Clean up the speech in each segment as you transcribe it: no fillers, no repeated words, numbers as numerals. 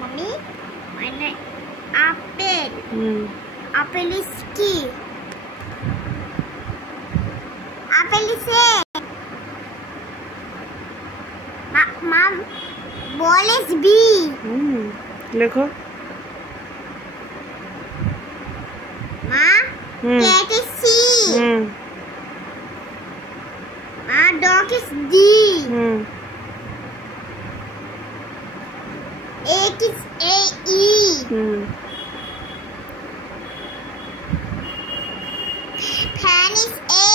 Mommy, মানে apple. Apple is কি? Apple is a. Mom, ball is B. লেখো। Ma, cat is C. Ma, dog is D. Egg is A-E. Fan is A.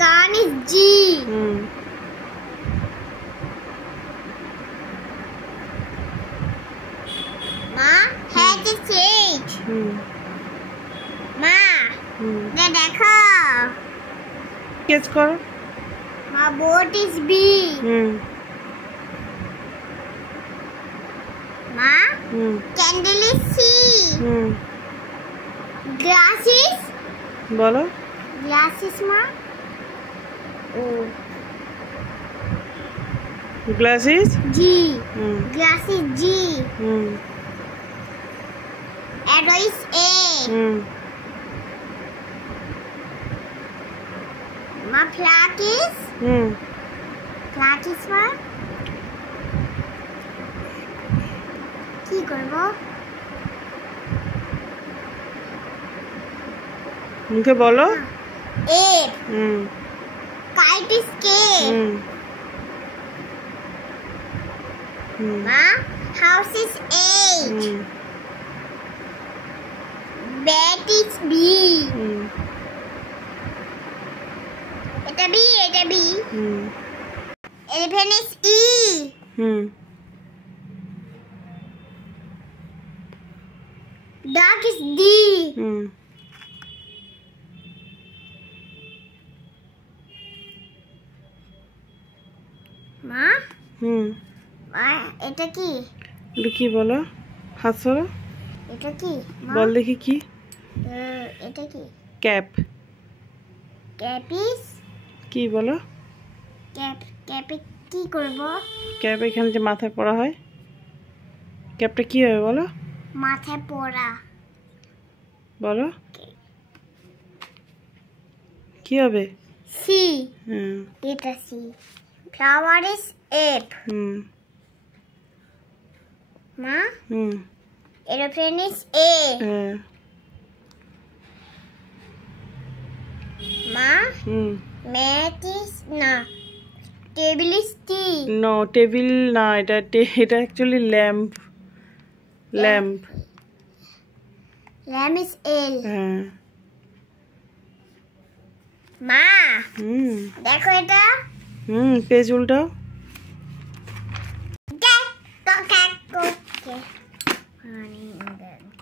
Gun is G. Ma, hat is H. Ma, দেখো। স্কেচ করো। Ma, boat is B. Ma, candle is C. Glass is? বলো। Glass is ma? Glass is? G. Glass is G. Arrow is A. Ma, flag is? Flag is ma? কি করব? মুখে বলো। A. Kite is K. Ma, house is H. Bat is B. এটা B, এটা B. Elephant is E. Duck is D. মা, এটা কি? এটা কি বলো? হাত সরো। এটা কি? বল দেখি কি? এটা কি? ক্যাপ। Cap is? কি বলো? ক্যাপে কি করব? ক্যাপ এখানে যে মাথায় পরা হয়। ক্যাপটা কি হবে বলো? মাথায় পরা। বলো। কি হবে? সি। এটা সি। Flower is F. মা, এরোপ্লেন ইজ এ। মা, ম্যাট ইজ না। Table is T. No, table না, এটা actually lamp. Lamp is L. মা, দেখো এটা। পেজ উল্টাও।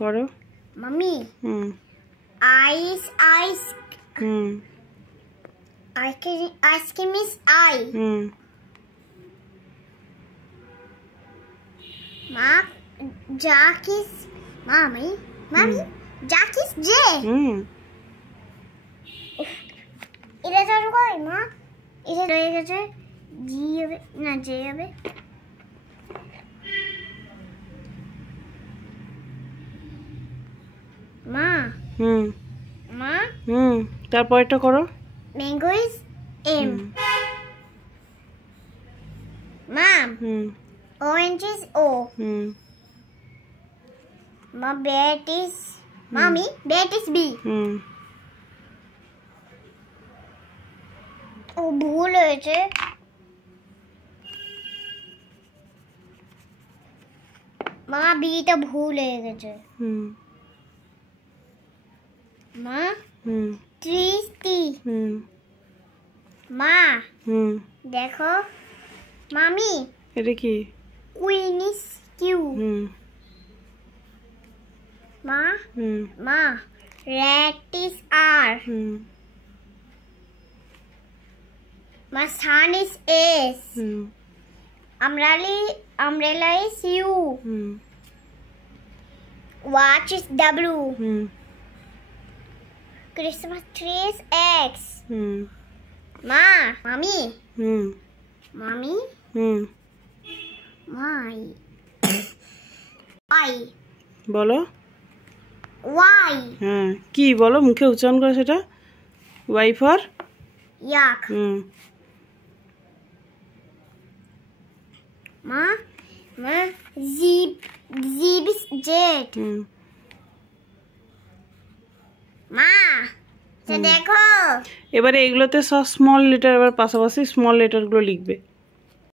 করো। Mummy, ice ice cream is I. মা, জাক ইজ মামি জাক ইজ জে। এটা যখন কই মা, এটা রয়ে গেছে জি হবে না জে হবে। মা, মা, তারপরটা করো। Mango is M. মা, orange is O. Ma, bat is Mommy, bat is B. ও ভুল হয়েছে। মা, বিটা ভুল হয়ে গেছে। মা, ট্রি ইজ টি। মা, দেখো। মামি, এটা কি? Queen is Q. মা, rat is R. মা, sun is S. Umbrella is U. Watch is W. Christmas tree is X. Mommy. মামি হুম মাই ওয়াই বলো ওয়াই হ্যাঁ কি বলো মুখে উচ্চারণ করো সেটা ওয়াই ফর ইয়াক হুম মা মা জিব জিব ইজ জেড হুম মা দেখো এবারে এগুলোতে সব স্মল লেটার এবার পাশাপাশি স্মল লেটারগুলো লিখবে